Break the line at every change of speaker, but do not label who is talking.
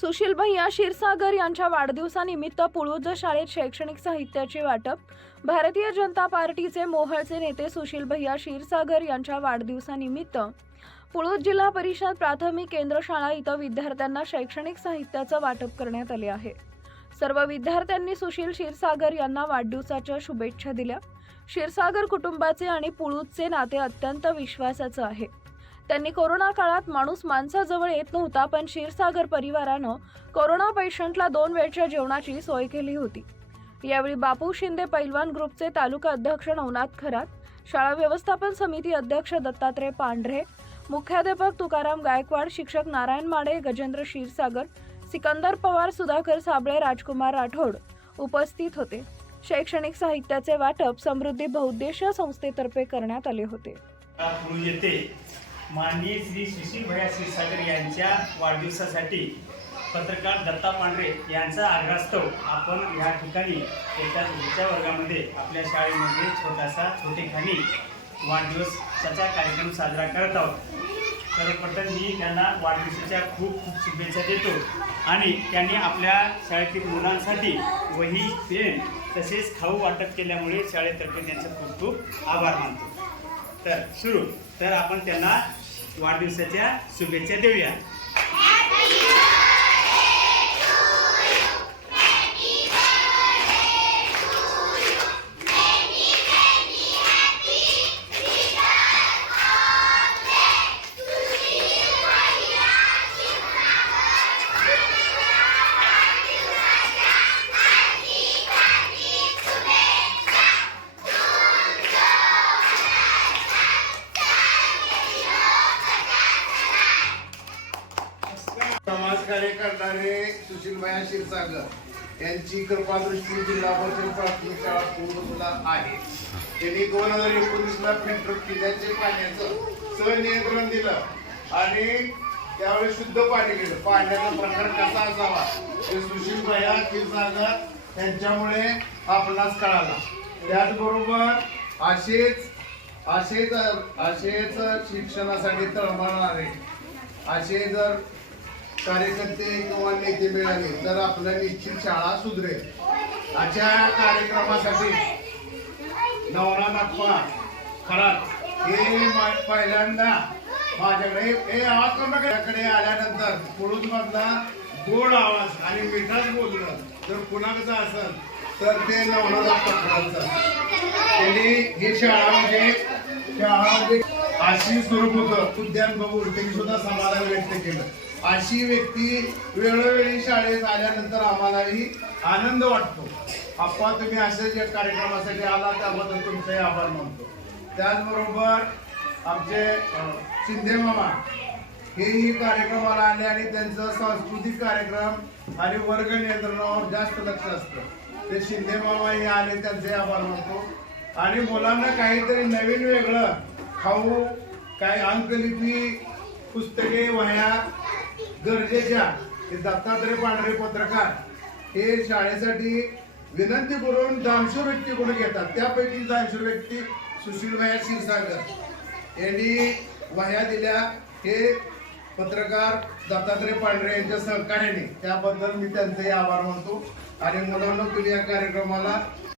सुशील भैया क्षीरसागर यांच्या वाढदिवसानिमित्त पुळूज शाळेत शैक्षणिक साहित्याचे वाटप. भारतीय जनता पार्टीचे मोहळचे नेते सुशील भैया क्षीरसागर यांच्या वाढदिवसानिमित्त. पुळूज जिल्हा परिषद प्राथमिक केंद्र शाळा इथं विद्यार्थ्यांना शैक्षणिक साहित्याचं वाटप करण्यात आले आहे. सर्व विद्यार्थ्यांनी सुशील क्षीरसागर यांना वाढदिवसाच्या शुभेच्छा दिल्या. क्षीरसागर कुटुंबाचे आणि पुळूजचे नाते अत्यंत विश्वासाचं आहे. त्यांनी कोरोना काळात माणूस माणसाजवळ येत नव्हता पण क्षीरसागर परिवारानं कोरोना पेशंटला दोन वेळच्या जेवणाची सोय केली होती. यावेळी बापू शिंदे पैलवान ग्रुपचे तालुका अध्यक्ष नवनाथ खरात शाळा व्यवस्थापन समिती अध्यक्ष दत्तात्रय पांढरे मुख्याध्यापक तुकाराम गायकवाड शिक्षक नारायण माडे गजेंद्र क्षीरसागर सिकंदर पवार सुधाकर साबळे राजकुमार राठोड उपस्थित होते. शैक्षणिक साहित्याचे वाटप समृद्धी बहुउद्देशीय संस्थेतर्फे करण्यात आले होते.
माननीय श्री शिशिरभया भैया क्षीरसागर यांच्या वाढदिवसासाठी पत्रकार दत्ता पांढरे यांचा आग्रहास्तव आपण या ठिकाणी एका पुढच्या वर्गामध्ये आपल्या शाळेमध्ये छोटासा छोटेखानी वाढदिवसाचा कार्यक्रम साजरा करत आहोत. सर्वप्रथम मी त्यांना वाढदिवसाच्या खूप खूप शुभेच्छा देतो आणि त्यांनी आपल्या शाळेतील मुलांसाठी वही पेन तसेच खाऊ वाटप केल्यामुळे शाळेतर्फे त्यांचं खूप खूप आभार मानतो. तर सुरू. तर आपण त्यांना वाढदिवसाच्या शुभेच्छा देऊया.
कार्य करणारे सुशीलभाया क्षीरसागर. यांची कृपादृष्टी जिल्हा परिषद प्राथमिक शाळा पूर्णला आहे. त्यांनी दोन हजार एकोणीसला फिल्टर पिण्याचे पाण्याचं सनियंत्रण दिलं आणि त्यावेळी शुद्ध पाणी दिलं पाण्याचा प्रकार कसा असावा हे सुशीलभाया क्षीरसागर यांच्यामुळे आपणास कळाला. त्याचबरोबर असेच असेच असेच शिक्षणासाठी तळमळणारे असे जर कार्यकर्ते किंवा नेते मिळाले तर आपल्या निश्चित शाळा सुधरेल. अशा कार्यक्रमासाठी नवरा नागपा खरात हे पहिल्यांदा माझ्याकडे हे आवाज करू आल्यानंतर पुढून मधला गोड आवाज आणि मिठाच बोलणं जर कुणाचं असेल तर ते नवरा नागपा त्यांनी ही शाळा म्हणजे शाळा म्हणजे अशी स्वरूप होतं. उद्यान बघून त्यांनी सुद्धा समाधान व्यक्त केलं. अशी व्यक्ती वेळोवेळी शाळेत आल्यानंतर आम्हालाही आनंद वाटतो. आप्पा तुम्ही असेच एक कार्यक्रमासाठी आला त्याबद्दल तुमचाही आभार मानतो. त्याचबरोबर आमचे शिंदे मामा हेही कार्यक्रमाला आले आणि त्यांचं सांस्कृतिक कार्यक्रम आणि वर्ग नियंत्रणावर जास्त लक्ष असतं. ते शिंदे मामाही आले त्यांचे आभार मानतो. आणि मुलांना काहीतरी नवीन वेगळं खाऊ काही अंकलिपी पुस्तके वह्या गरजेच्या हे दत्तात्रय पांढरे पत्रकार हे शाळेसाठी विनंती करून दानशूर व्यक्तीकडून घेतात? त्यापैकी दानशूर व्यक्ती सुशीलभाया क्षीरसागर. यांनी वह्या दिल्या. हे पत्रकार दत्तात्रय पांढरे यांच्या सहकार्याने. त्याबद्दल मी त्यांचे आभार मानतो. आणि मुलांना तुम्ही या कार्यक्रमाला